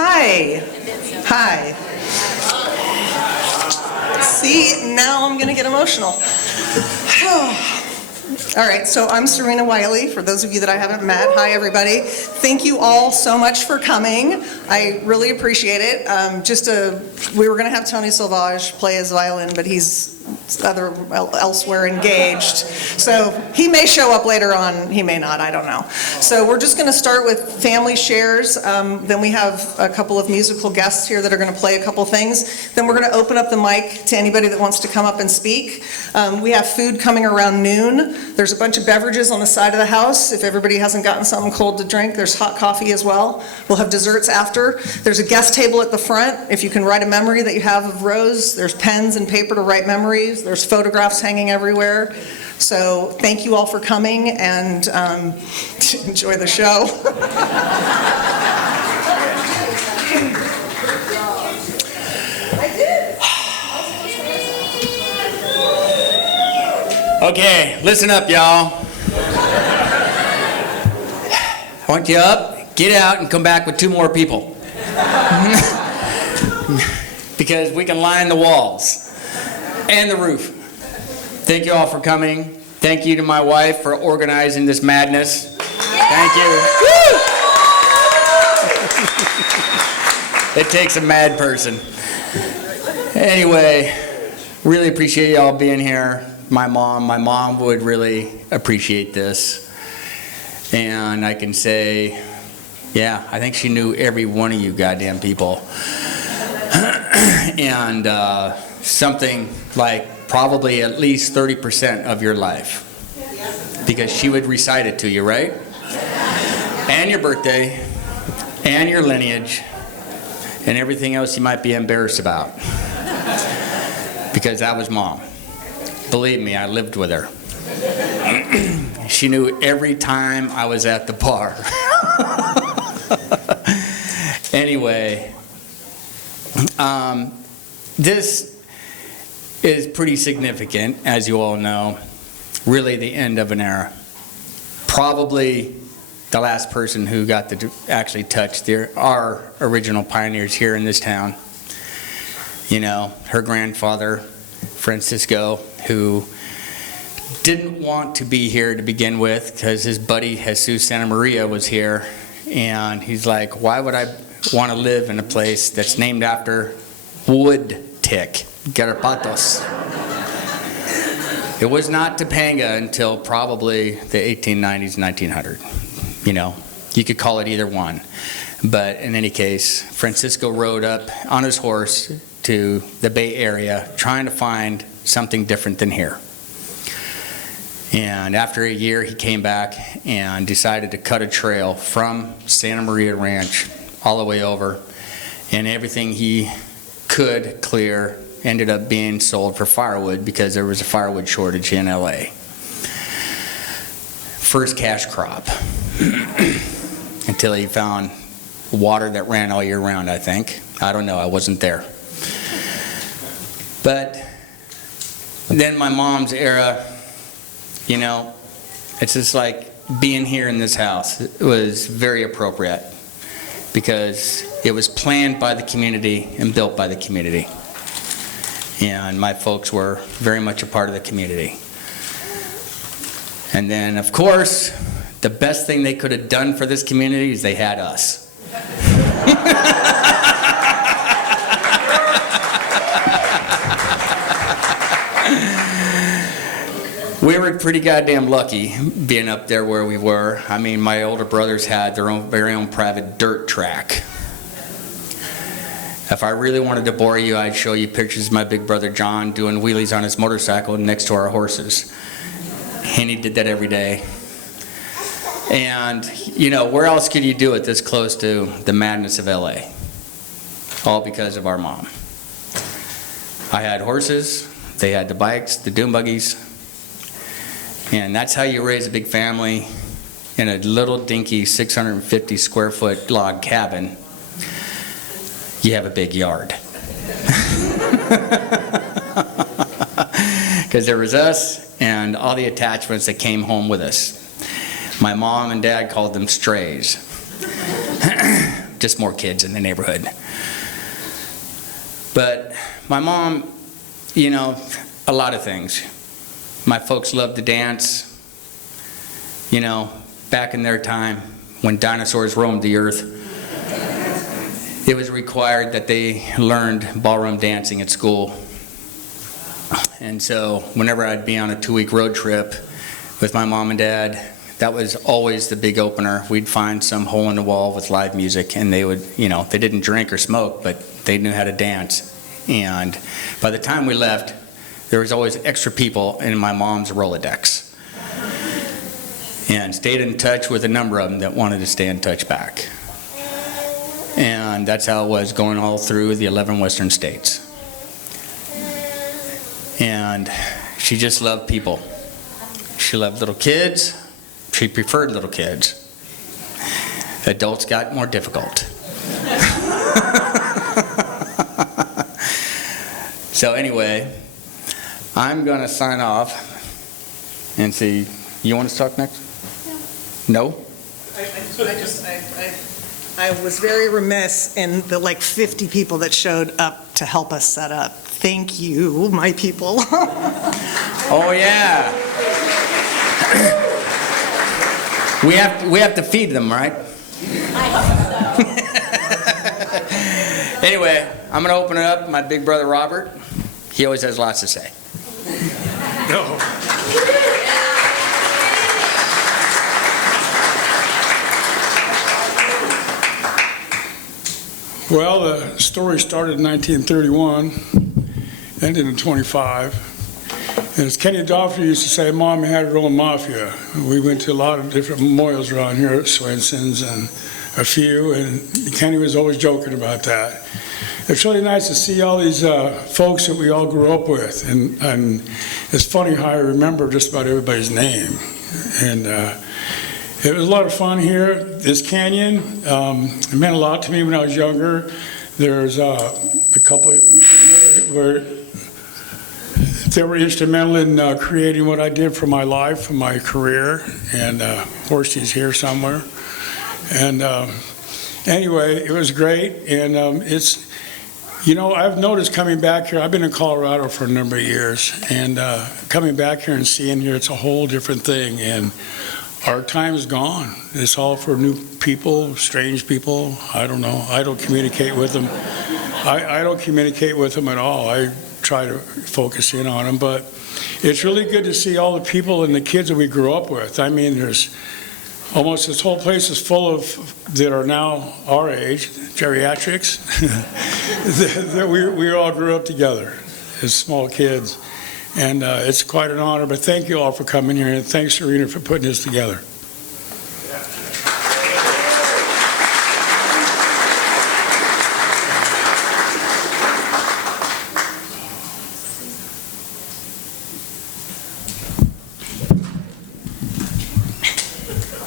Hi. Hi. See, now I'm going to get emotional. All right, so I'm Serena Wiley, for those of you that I haven't met. Hi, everybody. Thank you all so much for coming. I really appreciate it. We were going to have Tony Sauvage play his violin, but he's elsewhere engaged. So he may show up later on, he may not, I don't know. So we're just going to start with family shares. Then we have a couple of musical guests here that are going to play a couple things. Then we're going to open up the mic to anybody that wants to come up and speak. We have food coming around noon. There's a bunch of beverages on the side of the house. If everybody hasn't gotten something cold to drink, there's hot coffee as well. We'll have desserts after. There's a guest table at the front. If you can write a memory that you have of Rose, there's pens and paper to write memories. There's photographs hanging everywhere. So thank you all for coming, and enjoy the show. Okay, listen up, y'all. I want you up, get out, and come back with 2 more people. Because we can line the walls and the roof. Thank you all for coming. Thank you to my wife for organizing this madness. Thank you. It takes a mad person. Anyway, really appreciate y'all being here. My mom would really appreciate this. And I can say, yeah, I think she knew every one of you goddamn people. And something like probably at least 30% of your life. Because she would recite it to you, right? And your birthday, and your lineage, and everything else you might be embarrassed about. Because that was Mom. Believe me, I lived with her. She knew every time I was at the bar. Anyway, this is pretty significant, as you all know. Really the end of an era. Probably the last person who got to actually touch our original pioneers here in this town. You know, her grandfather, Francisco, who didn't want to be here to begin with because his buddy Jesus Santa Maria was here, and he's like, why would I want to live in a place that's named after wood tick, garrapatos? It was not Topanga until probably the 1890s, 1900. You know, you could call it either one. But in any case, Francisco rode up on his horse to the Bay Area trying to find something different than here. And after a year, he came back and decided to cut a trail from Santa Maria Ranch all the way over. And everything he could clear ended up being sold for firewood because there was a firewood shortage in LA. First cash crop. Until he found water that ran all year round, I think. I don't know, I wasn't there. But then my mom's era, you know, it's just like being here in this house. It was very appropriate because it was planned by the community and built by the community. And my folks were very much a part of the community. And then, of course, the best thing they could have done for this community is they had us. We were pretty goddamn lucky being up there where we were. I mean, my older brothers had their very own private dirt track. If I really wanted to bore you, I'd show you pictures of my big brother John doing wheelies on his motorcycle next to our horses. And he did that every day. And, you know, where else could you do it this close to the madness of LA? All because of our mom. I had horses, they had the bikes, the dune buggies. And that's how you raise a big family in a little dinky 650 square foot log cabin. You have a big yard. Because there was us and all the attachments that came home with us. My mom and dad called them strays. just more kids in the neighborhood. But my mom, you know, a lot of things. My folks loved to dance. You know, back in their time, when dinosaurs roamed the earth, it was required that they learned ballroom dancing at school. And so whenever I'd be on a 2-week road trip with my mom and dad, that was always the big opener. We'd find some hole in the wall with live music, and they would, you know, they didn't drink or smoke, but they knew how to dance. And by the time we left, there was always extra people in my mom's Rolodex. And stayed in touch with a number of them that wanted to stay in touch back. And that's how it was going all through the 11 western states. And she just loved people. She loved little kids. She preferred little kids. Adults got more difficult. So anyway, I'm going to sign off and see. You want to talk next? No? I was very remiss in the 50 people that showed up to help us set up. Thank you, my people. Oh yeah. We have to feed them, right? I hope so. Anyway, I'm going to open it up. My big brother Robert, he always has lots to say. No. Well, the story started in 1931, ended in 25. And as Kenny Doffrey used to say, Mom had her own mafia. We went to a lot of different memorials around here at Swenson's and a few, and Kenny was always joking about that. It's really nice to see all these folks that we all grew up with, and it's funny how I remember just about everybody's name. And it was a lot of fun here. This canyon, it meant a lot to me when I was younger. There's a couple of people here that were instrumental in creating what I did for my life, for my career, and Horsty's here somewhere. And anyway, it was great, and it's, you know, I've noticed coming back here, I've been in Colorado for a number of years, and coming back here and seeing here, it's a whole different thing, and our time is gone. It's all for new people, strange people. I don't know. I don't communicate with them. I don't communicate with them at all. I try to focus in on them. But it's really good to see all the people and the kids that we grew up with. I mean, there's almost this whole place is full of that are now our age, geriatrics, that we all grew up together as small kids. And it's quite an honor, but thank you all for coming here, and thanks, Serena, for putting this together.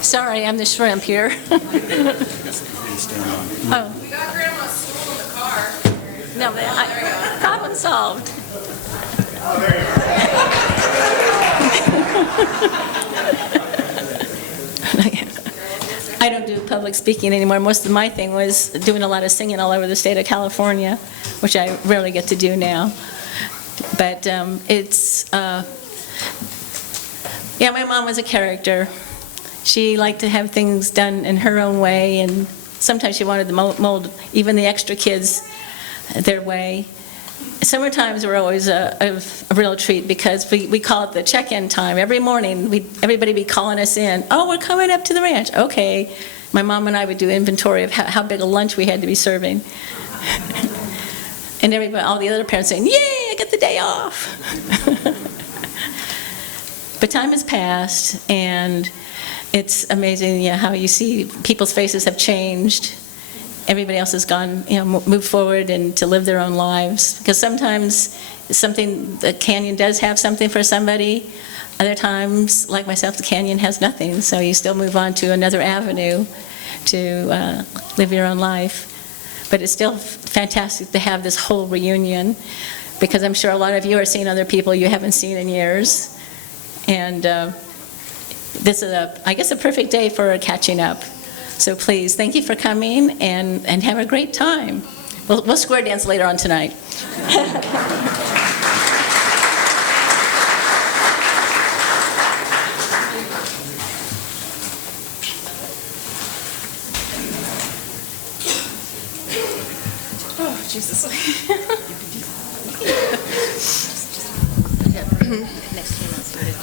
Sorry, I'm the shrimp here. Oh. We got Grandma's stool in the car. No, problem solved. I don't do public speaking anymore. Most of my thing was doing a lot of singing all over the state of California, which I rarely get to do now. But yeah, my mom was a character. She liked to have things done in her own way, and sometimes she wanted to mold even the extra kids their way. Summer times were always a real treat because we call it the check-in time. Every morning, everybody would be calling us in. Oh, we're coming up to the ranch. Okay. My mom and I would do inventory of how big a lunch we had to be serving. And everybody, all the other parents saying, yay, I get the day off. But time has passed, and it's amazing, how you see people's faces have changed. Everybody else has gone, moved forward and to live their own lives. Because sometimes the canyon does have something for somebody. Other times, like myself, the canyon has nothing. So you still move on to another avenue to live your own life. But it's still fantastic to have this whole reunion, because I'm sure a lot of you are seeing other people you haven't seen in years. And this is, I guess, a perfect day for catching up. So please, thank you for coming, and have a great time. We'll square dance later on tonight. Oh, Jesus.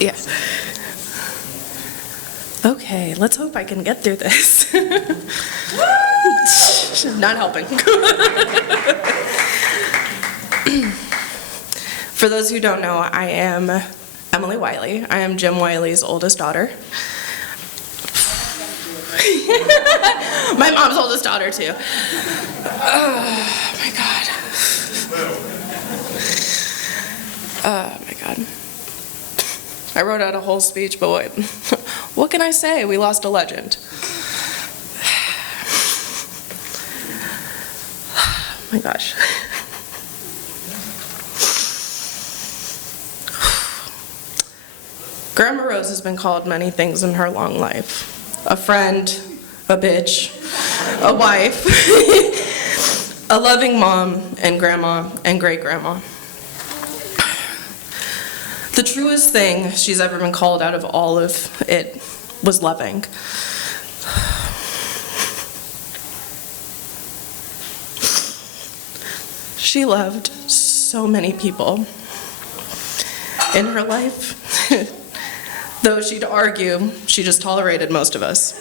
Yeah. Okay, let's hope I can get through this. Not helping. For those who don't know, I am Emily Wiley. I am Jim Wiley's oldest daughter. My mom's oldest daughter, too. Oh, my God. Oh, my God. I wrote out a whole speech, but what can I say? We lost a legend. Oh, my gosh. Grandma Rose has been called many things in her long life. A friend, a bitch, a wife, a loving mom, and grandma, and great-grandma. The truest thing she's ever been called out of all of it was loving. She loved so many people in her life. Though she'd argue, she just tolerated most of us.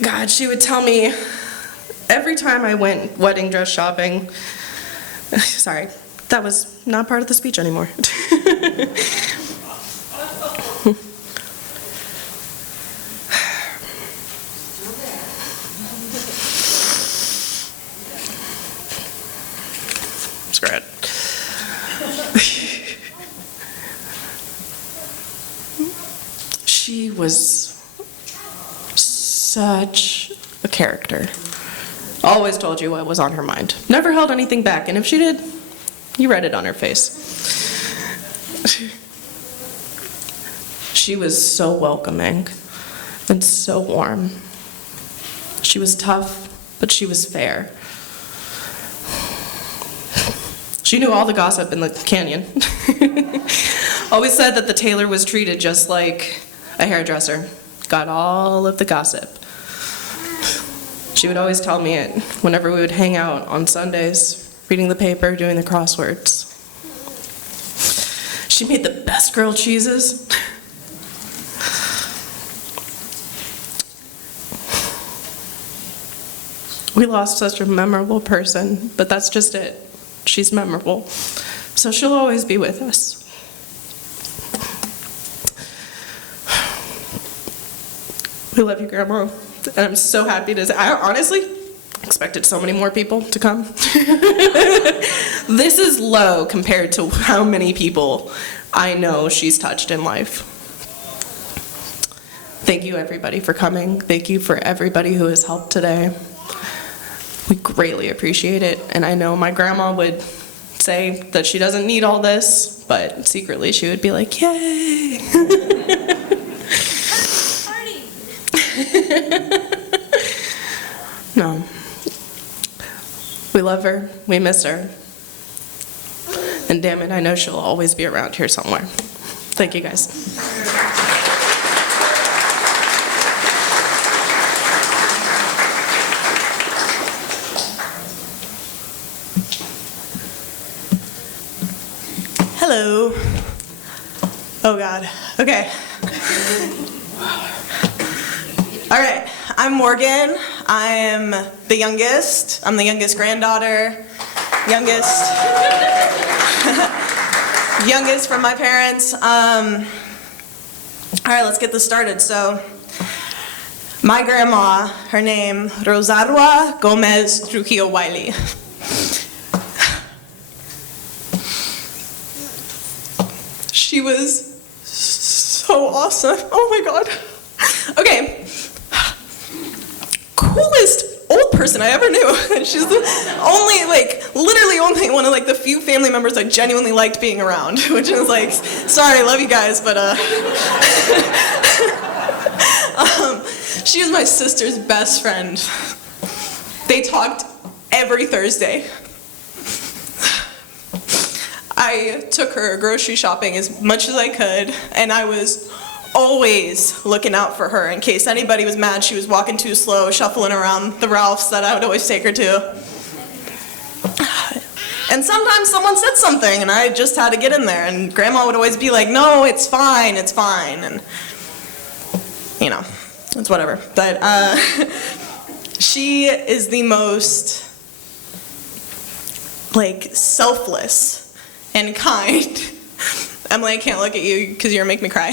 God, she would tell me every time I went wedding dress shopping, sorry, that was not part of the speech anymore. Screw it. She was such a character. Always told you what was on her mind. Never held anything back, and if she did, you read it on her face. She was so welcoming and so warm. She was tough, but she was fair. She knew all the gossip in the canyon. Always said that the tailor was treated just like a hairdresser. Got all of the gossip. She would always tell me it whenever we would hang out on Sundays, reading the paper, doing the crosswords. She made the best grilled cheeses. We lost such a memorable person, but that's just it. She's memorable. So she'll always be with us. We love you, Grandma. And I'm so happy to say, I honestly expected so many more people to come. This is low compared to how many people I know she's touched in life. Thank you, everybody, for coming. Thank you for everybody who has helped today. We greatly appreciate it. And I know my grandma would say that she doesn't need all this, but secretly she would be like, yay. No. We love her. We miss her. And damn it, I know she'll always be around here somewhere. Thank you, guys. Hello. Oh, God. Okay. All right. I'm Morgan. I am the youngest. I'm the youngest granddaughter. Youngest. Youngest from my parents. All right, let's get this started. So, my grandma, her name, Rosario Gomez Trujillo Wiley. She was so awesome. Oh my God. Okay. Coolest old person I ever knew. And she's the only, literally only one of the few family members I genuinely liked being around, which is sorry, love you guys, but She was my sister's best friend. They talked every Thursday. I took her grocery shopping as much as I could, and I was always looking out for her in case anybody was mad she was walking too slow, shuffling around the Ralphs that I would always take her to. And sometimes someone said something, and I just had to get in there, and Grandma would always be like, no, it's fine, and, you know, it's whatever. But she is the most, like, selfless and kind. Emily, I can't look at you because you're gonna make me cry.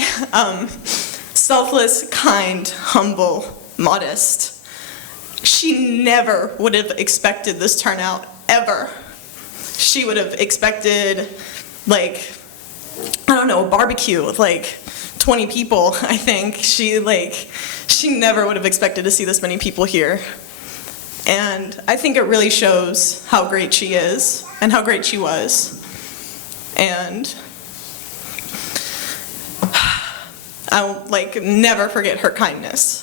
Selfless, kind, humble, modest. She never would have expected this turnout, ever. She would have expected, like, I don't know, a barbecue with like 20 people, I think. She never would have expected to see this many people here. And I think it really shows how great she is and how great she was. And I'll like never forget her kindness.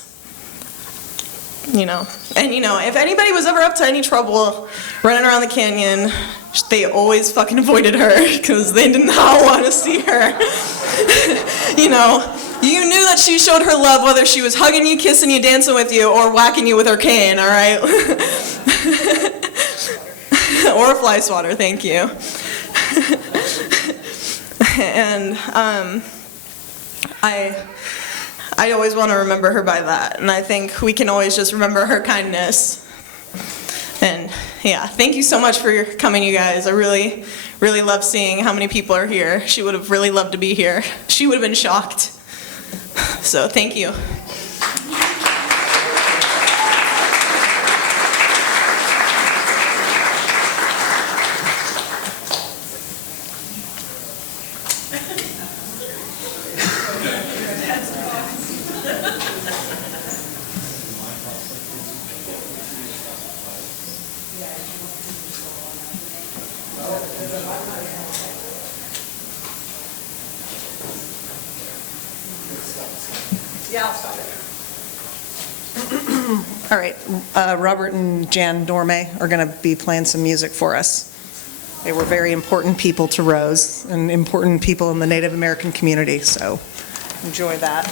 You know, and you know, if anybody was ever up to any trouble running around the canyon, they always fucking avoided her because they did not want to see her. You know, you knew that she showed her love whether she was hugging you, kissing you, dancing with you, or whacking you with her cane, all right? Or a fly swatter, thank you. And I always want to remember her by that, and I think we can always just remember her kindness. And yeah, thank you so much for coming, you guys. I really, really love seeing how many people are here. She would have really loved to be here. She would have been shocked. So thank you. Yeah, I'll stop it. All right, Robert and Jan Dorame are going to be playing some music for us. They were very important people to Rose and important people in the Native American community, so enjoy that.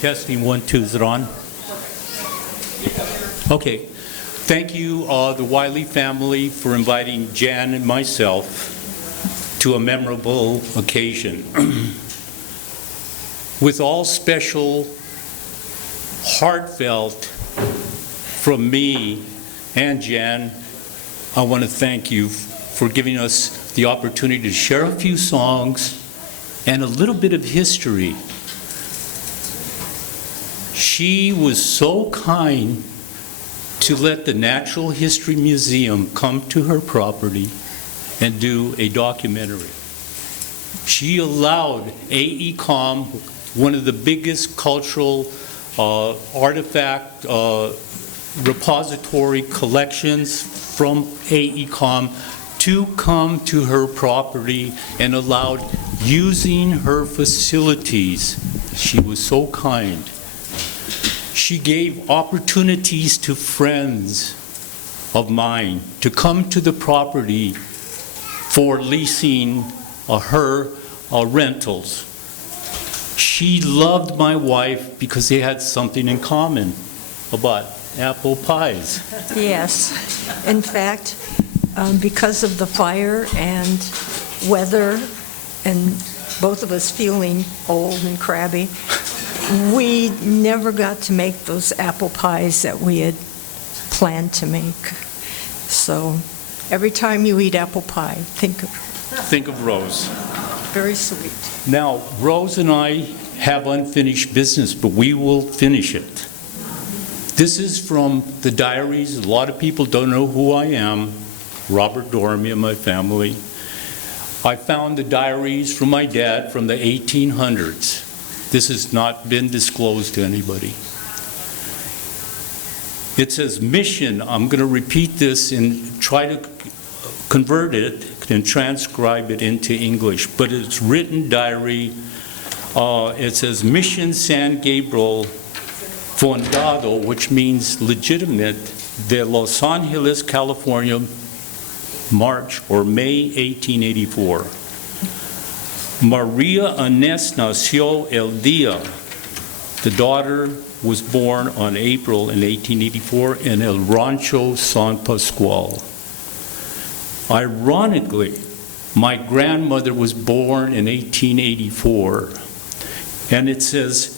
Testing 1, 2, is it on? Okay. Thank you, the Wiley family, for inviting Jan and myself to a memorable occasion. With all special, heartfelt from me and Jan, I want to thank you for giving us the opportunity to share a few songs and a little bit of history. She was so kind to let the Natural History Museum come to her property and do a documentary. She allowed AECOM, one of the biggest cultural artifact repository collections from AECOM, to come to her property and allowed using her facilities. She was so kind. She gave opportunities to friends of mine to come to the property for leasing her rentals. She loved my wife because they had something in common about apple pies. Yes. In fact, because of the fire and weather and both of us feeling old and crabby, we never got to make those apple pies that we had planned to make. So every time you eat apple pie, think of Rose. very sweet. Now, Rose and I have unfinished business, but we will finish it. This is from the diaries. A lot of people don't know who I am. Robert Dorame and my family. I found the diaries from my dad from the 1800s. This has not been disclosed to anybody. It says mission. I'm going to repeat this and try to convert it and transcribe it into English, but it's written diary. It says Mission San Gabriel Fundado, which means legitimate, de Los Angeles, California, March or May 1884. Maria Inés nació el día. The daughter was born on April in 1884 in El Rancho San Pascual. Ironically, my grandmother was born in 1884, and it says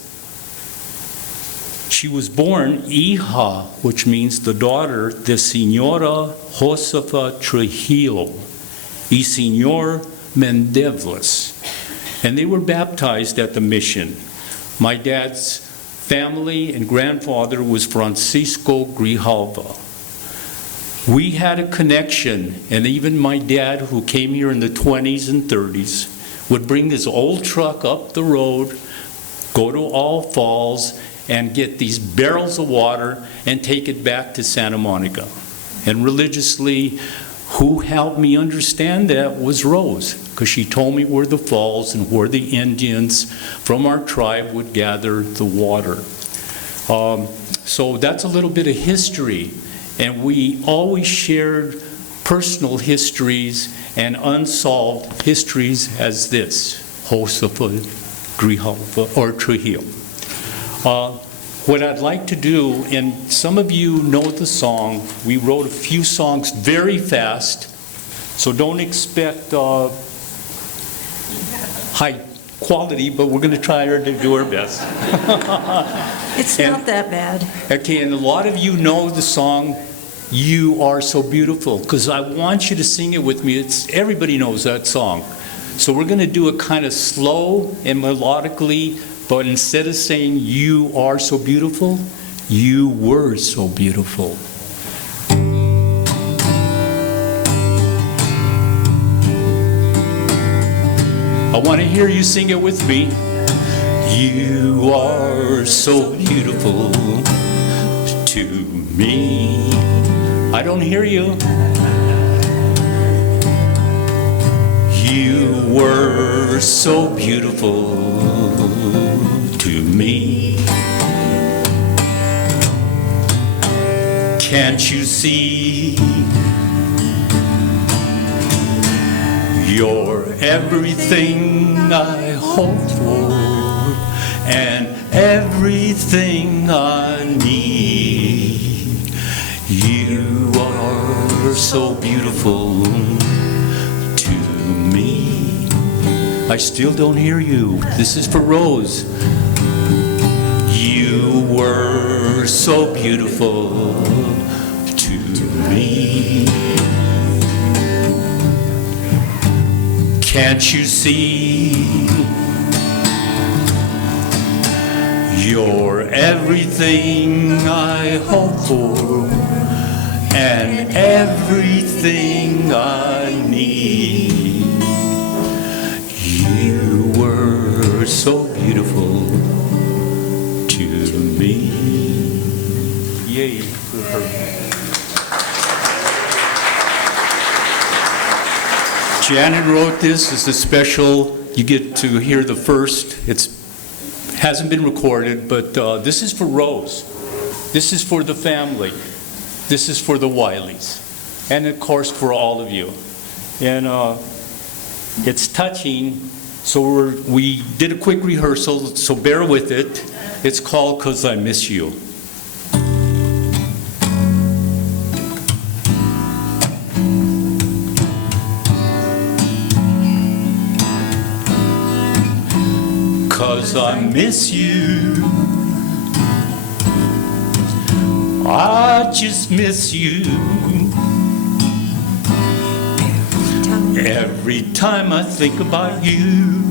she was born hija, which means the daughter de Señora Josefa Trujillo y Señor Mendevlis. And they were baptized at the mission. My dad's family and grandfather was Francisco Grijalva. We had a connection, and even my dad, who came here in the 20s and 30s, would bring his old truck up the road, go to All Falls, and get these barrels of water and take it back to Santa Monica. And religiously, who helped me understand that was Rose, because she told me where the falls and where the Indians from our tribe would gather the water. So that's a little bit of history, and we always shared personal histories and unsolved histories as this, Josefa Grijalva or Trujillo. What I'd like to do, and some of you know the song, we wrote a few songs very fast, so don't expect high quality, but we're going to try to do our best. It's not that bad. Okay, and a lot of you know the song, You Are So Beautiful, because I want you to sing it with me. Everybody knows that song. So we're going to do it kind of slow and melodically, but instead of saying you are so beautiful, you were so beautiful. I want to hear you sing it with me. You are so beautiful to me. I don't hear you. You were so beautiful to me. Can't you see? You're everything I hope for and everything I need. You are so beautiful to me. I still don't hear you. This is for Rose. You were so beautiful to me. Can't you see? You're everything I hope for and everything I need. You were so beautiful to me. Yay for her. Janet wrote this. It's a special. You get to hear the first. It hasn't been recorded, but this is for Rose. This is for the family. This is for the Wileys. And of course for all of you. And it's touching, so we did a quick rehearsal, so bear with it. It's called 'Cause I Miss You. 'cause I miss you. I just miss you. Every time I think about you,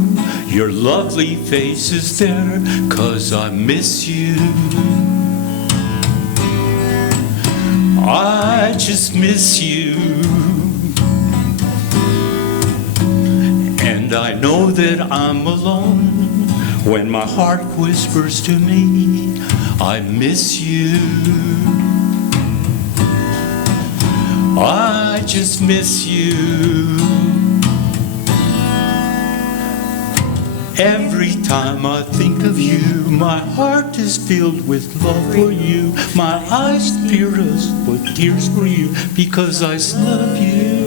your lovely face is there, 'cause I miss you. I just miss you. And I know that I'm alone when my heart whispers to me, I miss you. I just miss you. Every time I think of you, my heart is filled with love for you. My eyes tear us with tears for you, because I love you.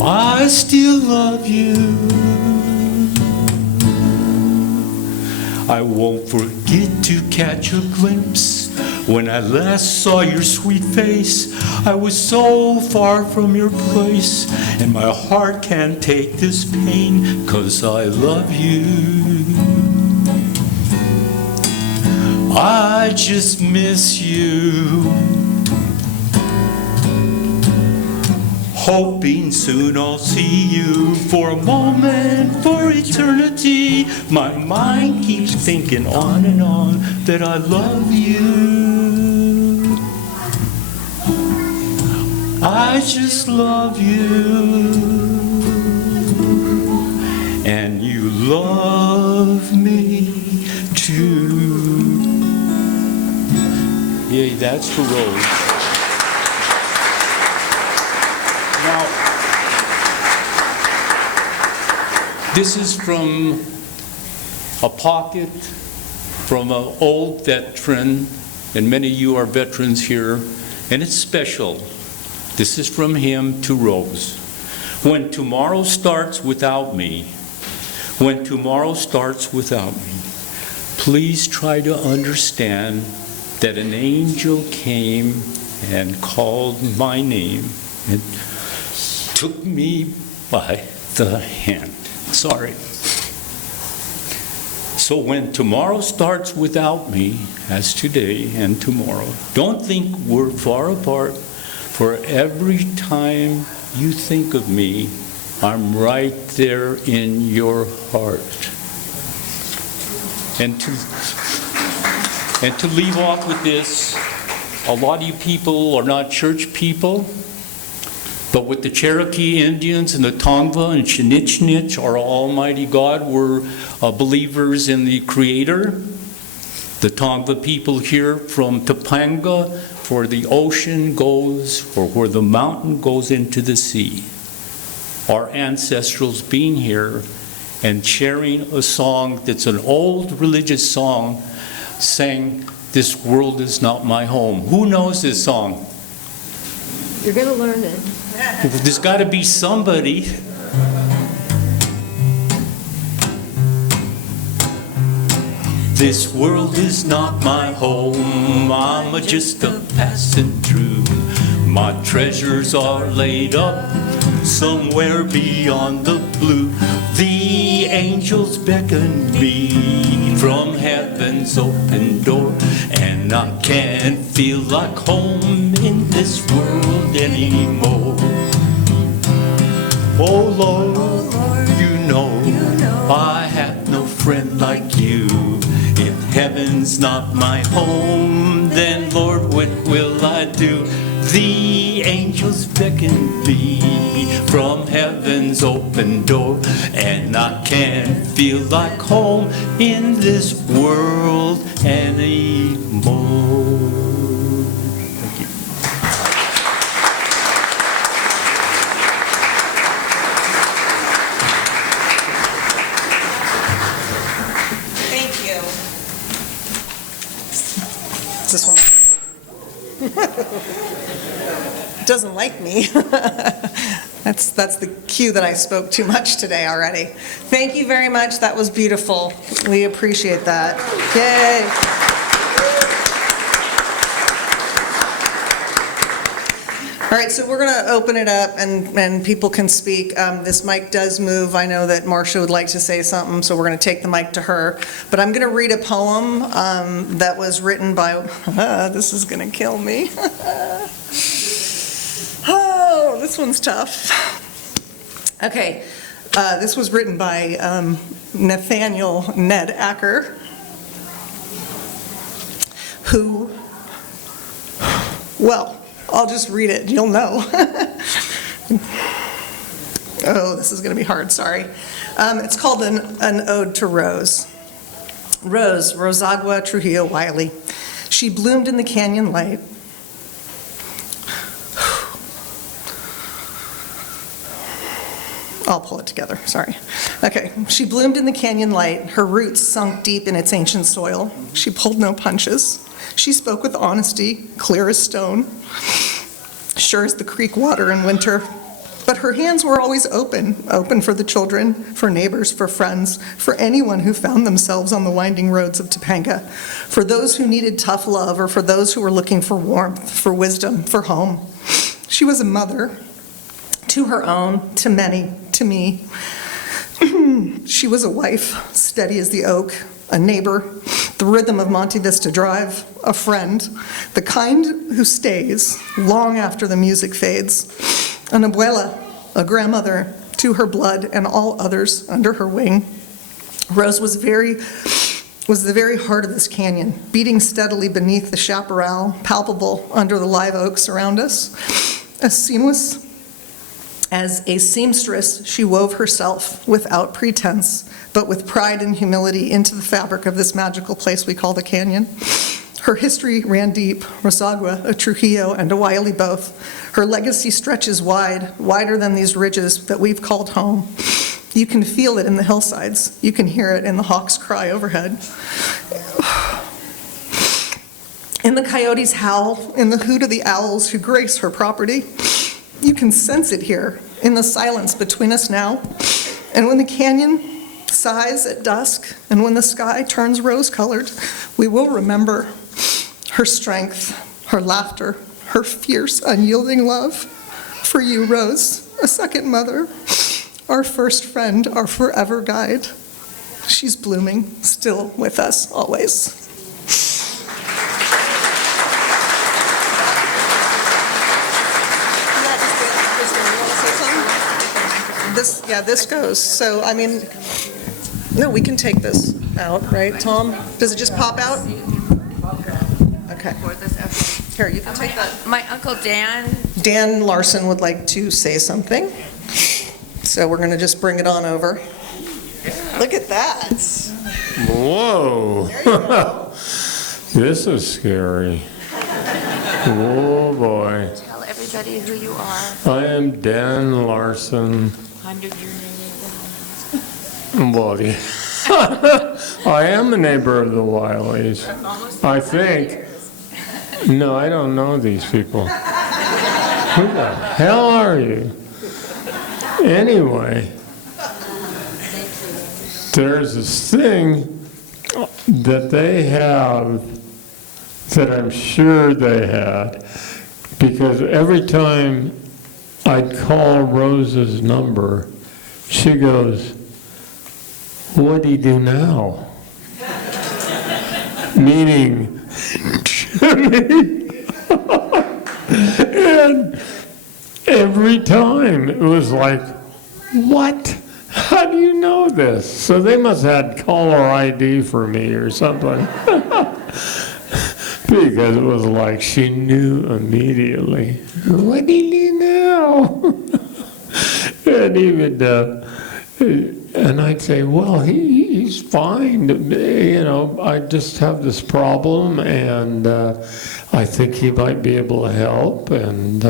I still love you. I won't forget to catch a glimpse. When I last saw your sweet face, I was so far from your place, and my heart can't take this pain, 'cause I love you. I just miss you. Hoping soon I'll see you for a moment, for eternity. My mind keeps thinking on and on that I love you. I just love you. And you love me too. Yay, that's the road. Now, this is from a pocket from an old veteran, and many of you are veterans here, and it's special. This is from him to Rose. When tomorrow starts without me, when tomorrow starts without me, please try to understand that an angel came and called my name and took me by the hand. Sorry. So when tomorrow starts without me, as today and tomorrow, don't think we're far apart, for every time you think of me, I'm right there in your heart. And to leave off with this, a lot of you people are not church people, but with the Cherokee Indians and the Tongva and Chinichnish, our Almighty God, we're believers in the Creator. The Tongva people here from Topanga, where the ocean goes, or where the mountain goes into the sea. Our ancestrals being here and sharing a song that's an old religious song, saying, "This world is not my home." Who knows this song? You're going to learn it. There's got to be somebody. This world is not my home, I'm just a passing through. My treasures are laid up somewhere beyond the blue. The angels beckon me from heaven's open door, and I can't feel like home in this world anymore. Oh Lord, you know I have no friend like you. If heaven's not my home, then Lord, what will I do? The angels beckon me from heaven's open door, and I can't feel like home in this world anymore. Thank you. Thank you. Is this one? Doesn't like me. That's the cue that I spoke too much today already. Thank you very much. That was beautiful. We appreciate that. Yay. All right, so we're going to open it up and people can speak. This mic does move. I know that Marsha would like to say something, so we're going to take the mic to her. But I'm going to read a poem that was written by, this is going to kill me. Oh, this one's tough. Okay, this was written by Nathaniel Ned Acker, who, well, I'll just read it, you'll know. Oh, this is going to be hard, sorry. It's called an Ode to Rose. Rose, Rosagua Trujillo Wiley. She bloomed in the canyon light. I'll pull it together, sorry. Okay, she bloomed in the canyon light. Her roots sunk deep in its ancient soil. She pulled no punches. She spoke with honesty, clear as stone, sure as the creek water in winter. But her hands were always open for the children, for neighbors, for friends, for anyone who found themselves on the winding roads of Topanga, for those who needed tough love, or for those who were looking for warmth, for wisdom, for home. She was a mother, to her own, to many, to me. She was a wife, steady as the oak, a neighbor, the rhythm of Monte Vista Drive, a friend, the kind who stays long after the music fades, an abuela, a grandmother to her blood and all others under her wing. Rose was the very heart of this canyon, beating steadily beneath the chaparral, palpable under the live oaks around us. As seamless as a seamstress, she wove herself without pretense, but with pride and humility into the fabric of this magical place we call the canyon. Her history ran deep, Rosagua, a Trujillo, and a Wiley both. Her legacy stretches wide, wider than these ridges that we've called home. You can feel it in the hillsides. You can hear it in the hawk's cry overhead. In the coyotes' howl, in the hoot of the owls who grace her property. You can sense it here in the silence between us now. And when the canyon sighs at dusk and when the sky turns rose-colored, we will remember her strength, her laughter, her fierce, unyielding love for you, Rose, a second mother, our first friend, our forever guide. She's blooming, still with us always. This goes. So, I mean, no, we can take this out, right, Tom? Does it just pop out? Okay. Here, you can take that. My Uncle Dan. Dan Larson would like to say something. So we're going to just bring it on over. Look at that. Whoa. There you go. This is scary. Oh, boy. Tell everybody who you are. I am Dan Larson. Under your name. Well, yeah. I am a neighbor of the Wileys. I think. No, I don't know these people. Who the hell are you? Anyway, there's this thing that they have that I'm sure they had, because every time I'd call Rose's number, she goes, "What do you do now?" Meaning, and every time it was like, "What? How do you know this?" So they must have had caller ID for me or something. Because it was like she knew immediately. "What do you do now?" And he would, and I'd say, "Well, he's fine. You know, I just have this problem, and I think he might be able to help." And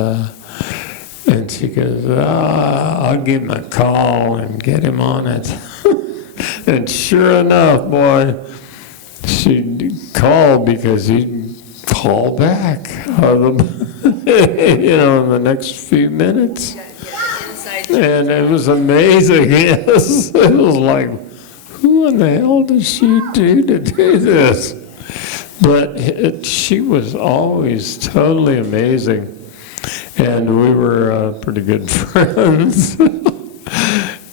she goes, "I'll give him a call and get him on it." And sure enough, boy, she'd call because he'd call back, you know, in the next few minutes. And it was amazing, yes. It was like, who in the hell does she do to do this? But she was always totally amazing. And we were pretty good friends.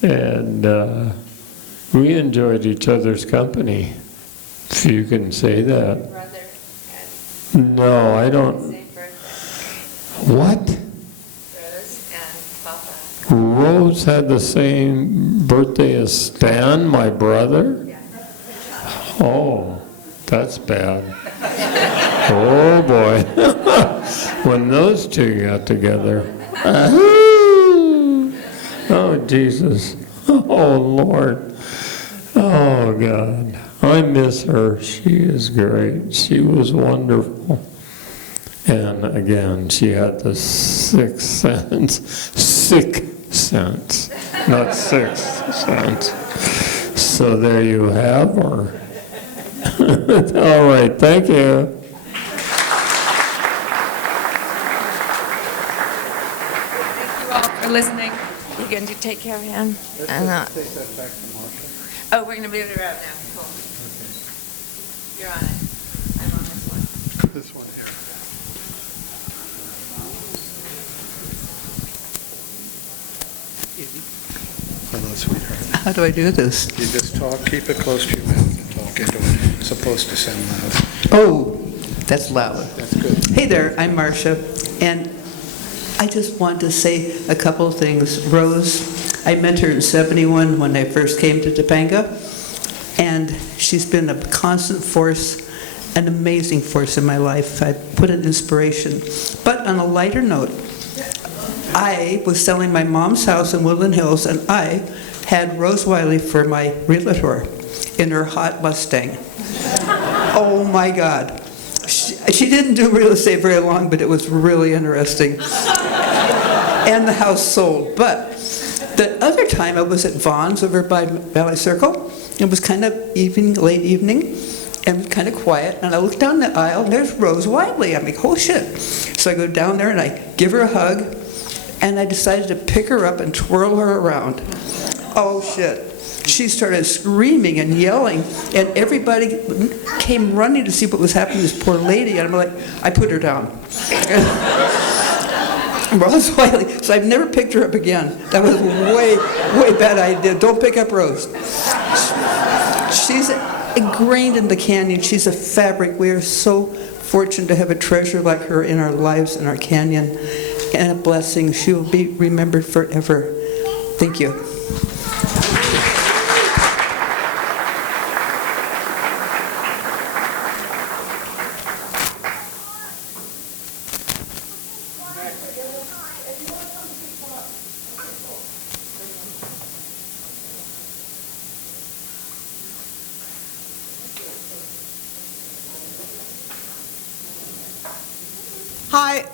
And we enjoyed each other's company, if you can say that. Brother No, I don't. same birthday. What? Rose and Papa. Rose had the same birthday as Stan, my brother? Oh, that's bad. Oh, boy. When those two got together. Oh, Jesus. Oh, Lord. Oh, God. I miss her. She is great. She was wonderful. And again, she had the sixth sense. Sick sense, not sixth sense. So there you have her. All right, thank you. Thank you all for listening. You're going to take care of him? And, Take that back to Marsha. oh, we're going to move it around now. Cool. You're on it. I'm on this one. This one here. Hello, sweetheart. How do I do this? You just talk, keep it close to your mouth and talk into it. It's supposed to sound loud. Oh, that's loud. That's good. Hey there, I'm Marsha, and I just want to say a couple of things. Rose, I met her in '71 when I first came to Topanga, and she's been a constant force, an amazing force in my life. I put an inspiration. But on a lighter note, I was selling my mom's house in Woodland Hills, and I had Rose Wiley for my realtor in her hot Mustang. Oh my God. She didn't do real estate very long, but it was really interesting. And the house sold. But the other time I was at Vaughn's over by Valley Circle. It was kind of late evening, and kind of quiet. And I looked down the aisle, and there's Rose Wiley. I'm like, oh shit. So I go down there and I give her a hug, and I decided to pick her up and twirl her around. Oh shit. She started screaming and yelling, and everybody came running to see what was happening to this poor lady. And I'm like, I put her down. Rose Wiley. So I've never picked her up again. That was way bad idea. Don't pick up Rose. She's ingrained in the canyon. She's a fabric. We are so fortunate to have a treasure like her in our lives, in our canyon, and a blessing. She will be remembered forever. Thank you. Hi,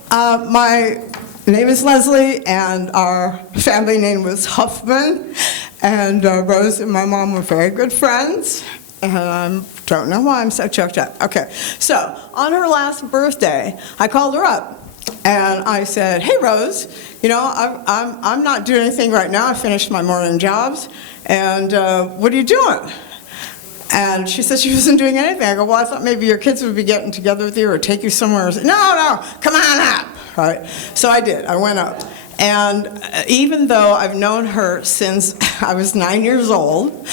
my name is Leslie, and our family name was Huffman, and Rose and my mom were very good friends, and I don't know why I'm so choked up. Okay, so on her last birthday, I called her up, and I said, hey Rose, you know, I'm not doing anything right now. I finished my morning jobs, and what are you doing? And she said she wasn't doing anything. I go, well, I thought maybe your kids would be getting together with you or take you somewhere. No, come on up. Right? So I did. I went up. And even though I've known her since I was 9 years old,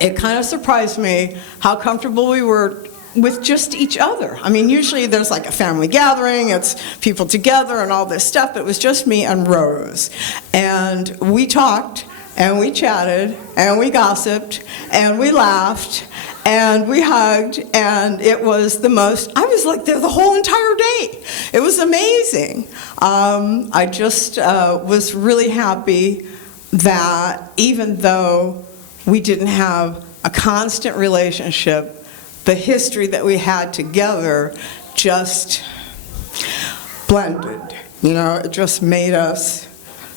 it kind of surprised me how comfortable we were with just each other. I mean, usually there's like a family gathering, it's people together and all this stuff, but it was just me and Rose. And we talked, and we chatted, and we gossiped, and we laughed, and we hugged, and it was the most, I was like there the whole entire day. It was amazing. I just was really happy that even though we didn't have a constant relationship, the history that we had together just blended. You know, it just made us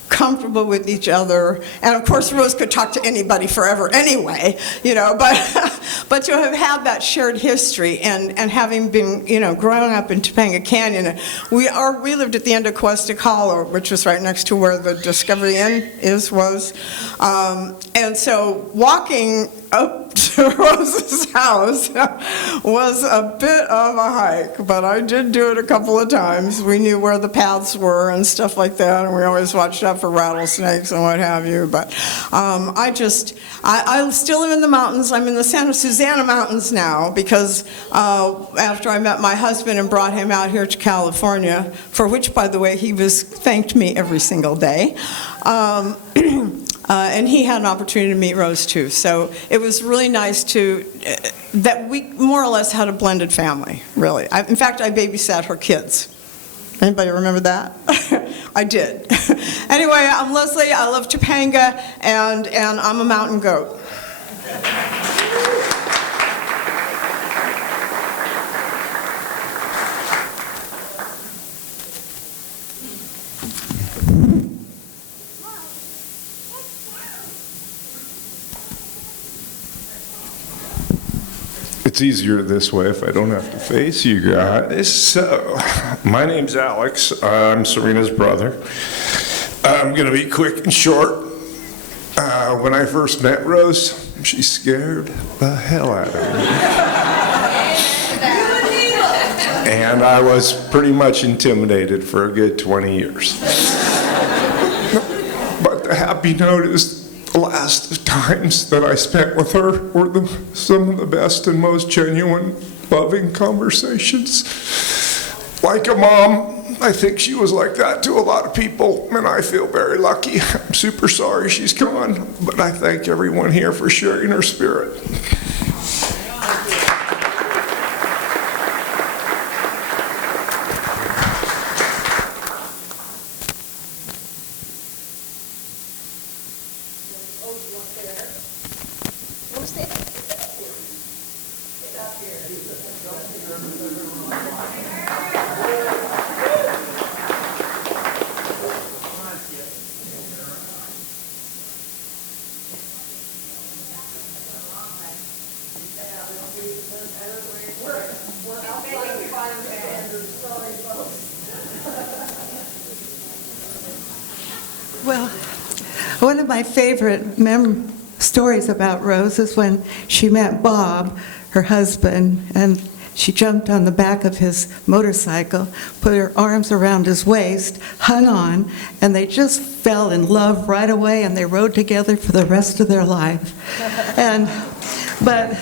comfortable with each other. And of course Rose could talk to anybody forever anyway, you know, but to have had that shared history and having been, you know, growing up in Topanga Canyon, we lived at the end of Cuesta Hollow, which was right next to where the Discovery Inn was. And so walking up up to Rose's house was a bit of a hike, but I did do it a couple of times. We knew where the paths were and stuff like that, and we always watched out for rattlesnakes and what have you. But I still live in the mountains. I'm in the Santa Susana Mountains now because after I met my husband and brought him out here to California, for which, by the way, he thanked me every single day. And he had an opportunity to meet Rose too. So it was really nice that we more or less had a blended family, really. In fact, I babysat her kids. Anybody remember that? I did. Anyway, I'm Leslie, I love Topanga, and I'm a mountain goat. It's easier this way if I don't have to face you guys. So, my name's Alex. I'm Serena's brother. I'm going to be quick and short. When I first met Rose, she scared the hell out of me. And I was pretty much intimidated for a good 20 years. But the happy note is, the last times that I spent with her were some of the best and most genuine, loving conversations. Like a mom, I think she was like that to a lot of people, and I feel very lucky. I'm super sorry she's gone, but I thank everyone here for sharing her spirit. Well, one of my favorite stories about Rose is when she met Bob, her husband, and she jumped on the back of his motorcycle, put her arms around his waist, hung on, and they just fell in love right away, and they rode together for the rest of their life. But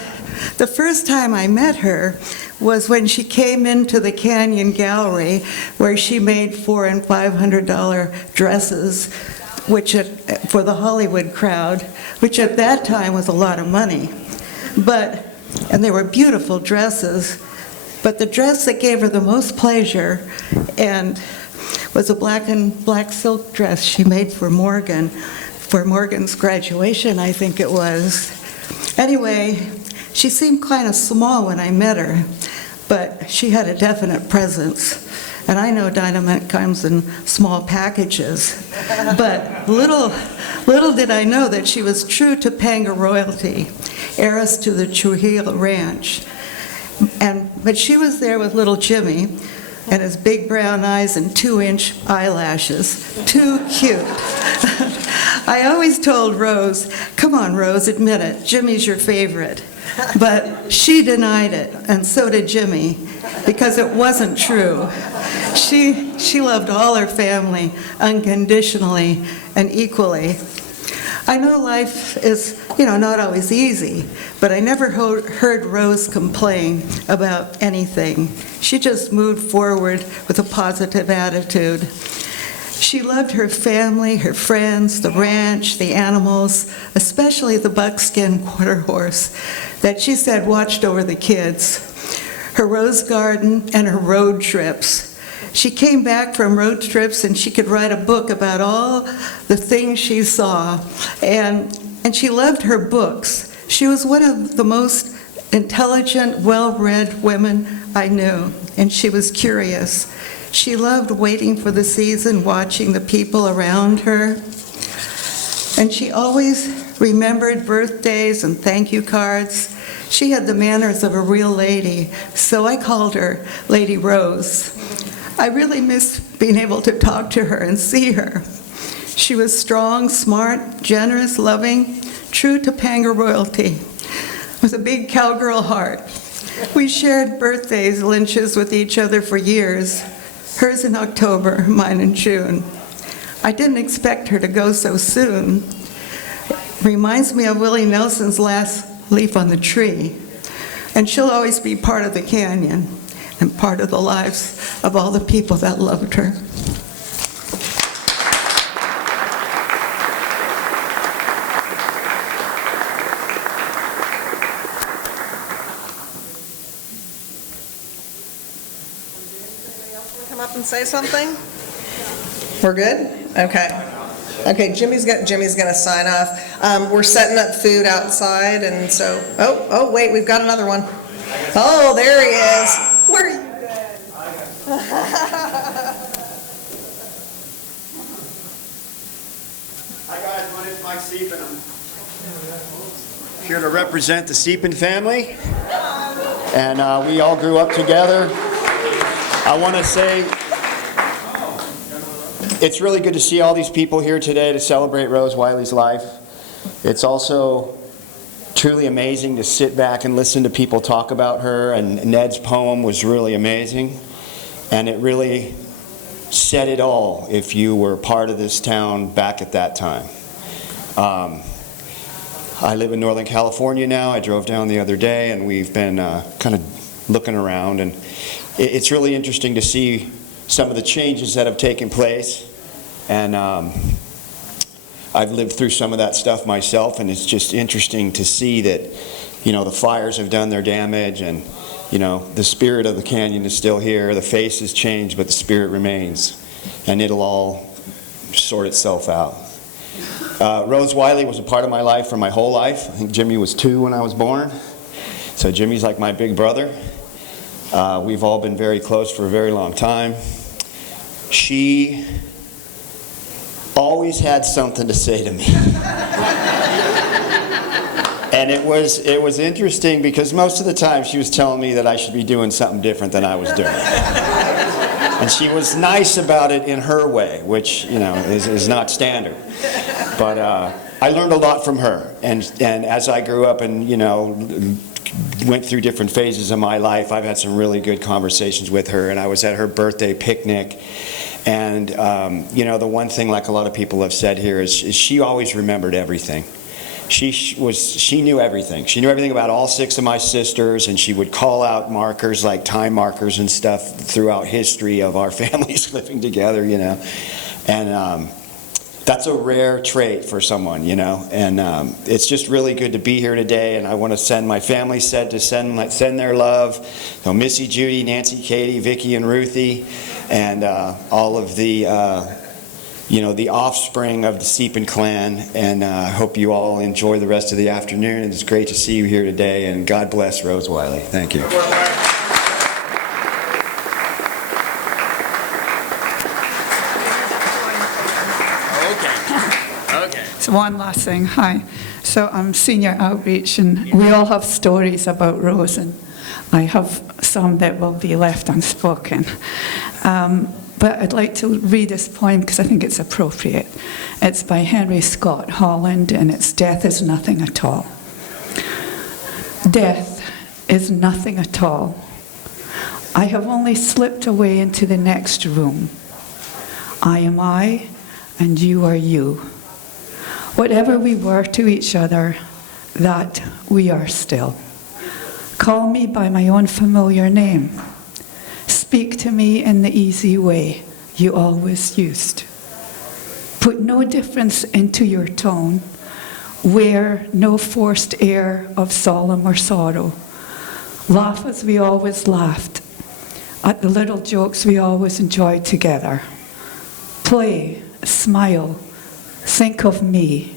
the first time I met her was when she came into the Canyon Gallery, where she made $400 and $500 dresses, for the Hollywood crowd, which at that time was a lot of money. And they were beautiful dresses, but the dress that gave her the most pleasure was a black silk dress she made for Morgan's graduation, I think it was. Anyway, she seemed kind of small when I met her, but she had a definite presence. And I know dynamite comes in small packages, but little did I know that she was true Topanga royalty, heiress to the Trujillo ranch. But she was there with little Jimmy and his big brown eyes and 2-inch eyelashes. Too cute. I always told Rose, come on, Rose, admit it, Jimmy's your favorite. But she denied it, and so did Jimmy, because it wasn't true. She loved all her family unconditionally and equally. I know life is, not always easy, but I never heard Rose complain about anything. She just moved forward with a positive attitude. She loved her family, her friends, the ranch, the animals, especially the buckskin quarter horse that she said watched over the kids, her rose garden, and her road trips. She came back from road trips and she could write a book about all the things she saw. And she loved her books. She was one of the most intelligent, well-read women I knew, and she was curious. She loved waiting for the season, watching the people around her. And she always remembered birthdays and thank you cards. She had the manners of a real lady, so I called her Lady Rose. I really miss being able to talk to her and see her. She was strong, smart, generous, loving, true Topanga royalty. with a big cowgirl heart. We shared birthdays, lunches with each other for years, hers in October, mine in June. I didn't expect her to go so soon. Reminds me of Willie Nelson's last leaf on the tree. And she'll always be part of the canyon and part of the lives of all the people that loved her. Come up and say something? We're good? Okay. Okay, Jimmy's gonna sign off. We're setting up food outside, and so, oh, wait, we've got another one. Oh, there he is. Where are you been? Hi guys, my name's Mike Cepin. I'm here to represent the Cepin family, and we all grew up together. I want to say it's really good to see all these people here today to celebrate Rose Wiley's life. It's also truly amazing to sit back and listen to people talk about her, and Ned's poem was really amazing, and it really said it all if you were part of this town back at that time. I live in Northern California now. I drove down the other day, and we've been kind of looking around, and it's really interesting to see some of the changes that have taken place, and I've lived through some of that stuff myself, and it's just interesting to see that, you know, the fires have done their damage, and, you know, the spirit of the canyon is still here. The face has changed, but the spirit remains, and it'll all sort itself out. Rose Wiley was a part of my life for my whole life. I think Jimmy was 2 when I was born, so Jimmy's like my big brother. We've all been very close for a very long time. She always had something to say to me. And it was interesting because most of the time she was telling me that I should be doing something different than I was doing. And she was nice about it in her way, which, you know, is not standard. But I learned a lot from her. And as I grew up and, you know, went through different phases of my life, I've had some really good conversations with her. And I was at her birthday picnic. And, you know, the one thing, like a lot of people have said here, is she always remembered everything. She knew everything. She knew everything about all 6 of my sisters, and she would call out markers, like time markers and stuff, throughout history of our families living together, you know. And that's a rare trait for someone, you know. And it's just really good to be here today, and I want to send, my family said to send their love. So Missy, Judy, Nancy, Katie, Vicky, and Ruthie, and all of the, you know, the offspring of the Cepin clan, and I hope you all enjoy the rest of the afternoon. It's great to see you here today, and God bless Rose Wiley. Thank you. So one last thing, hi. So I'm senior outreach, and we all have stories about Rose, and I have some that will be left unspoken. But I'd like to read this poem because I think it's appropriate. It's by Henry Scott Holland, and it's Death is Nothing at All. Death is nothing at all. I have only slipped away into the next room. I am I, and you are you. Whatever we were to each other, that we are still. Call me by my own familiar name. Speak to me in the easy way you always used. Put no difference into your tone. Wear no forced air of solemn or sorrow. Laugh as we always laughed, at the little jokes we always enjoyed together. Play, smile, think of me,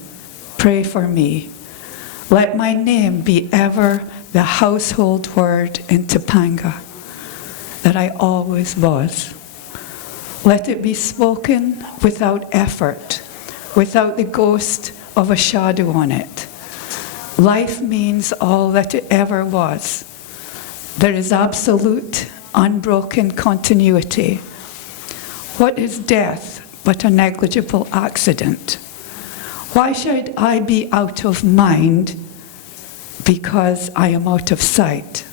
pray for me. Let my name be ever the household word in Topanga that I always was. Let it be spoken without effort, without the ghost of a shadow on it. Life means all that it ever was. There is absolute, unbroken continuity. What is death but a negligible accident? Why should I be out of mind because I am out of sight.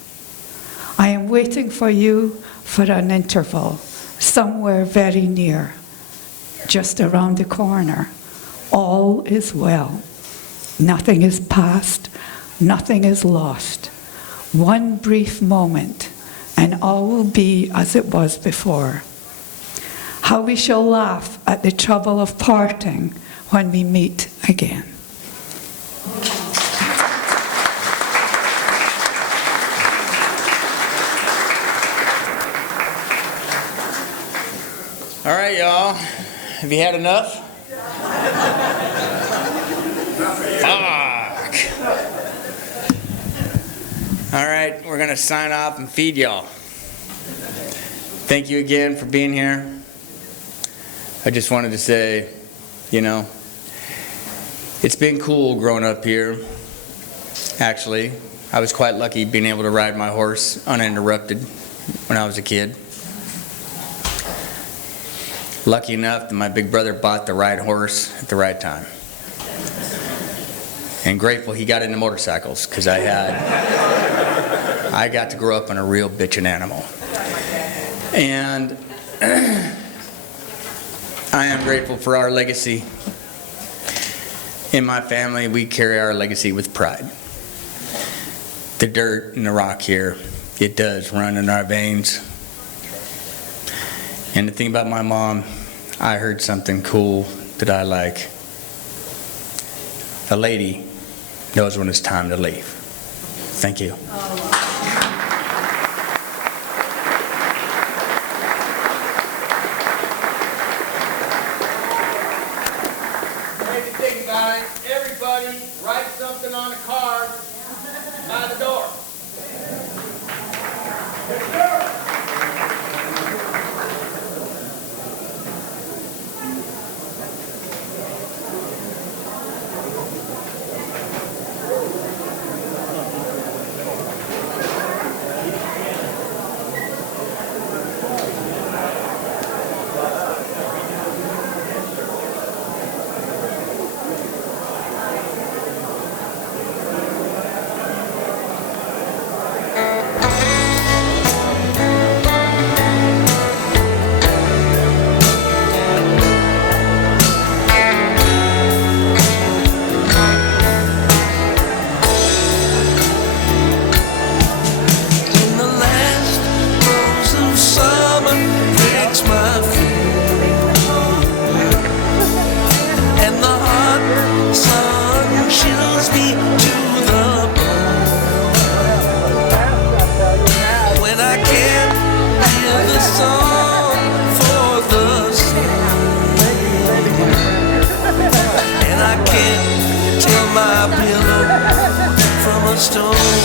I am waiting for you for an interval, somewhere very near, just around the corner. All is well. Nothing is past, nothing is lost. One brief moment, and all will be as it was before. How we shall laugh at the trouble of parting when we meet again. All right, y'all. Have you had enough? Fuck. All right, we're going to sign off and feed y'all. Thank you again for being here. I just wanted to say, you know, it's been cool growing up here. Actually, I was quite lucky being able to ride my horse uninterrupted when I was a kid. Lucky enough that my big brother bought the right horse at the right time. And grateful he got into motorcycles, because I got to grow up on a real bitchin' animal. And I am grateful for our legacy. In my family, we carry our legacy with pride. The dirt and the rock here, it does run in our veins. And the thing about my mom, I heard something cool that I like. A lady knows when it's time to leave. Thank you. If you think about it, everybody write something on a card by the door. Stone.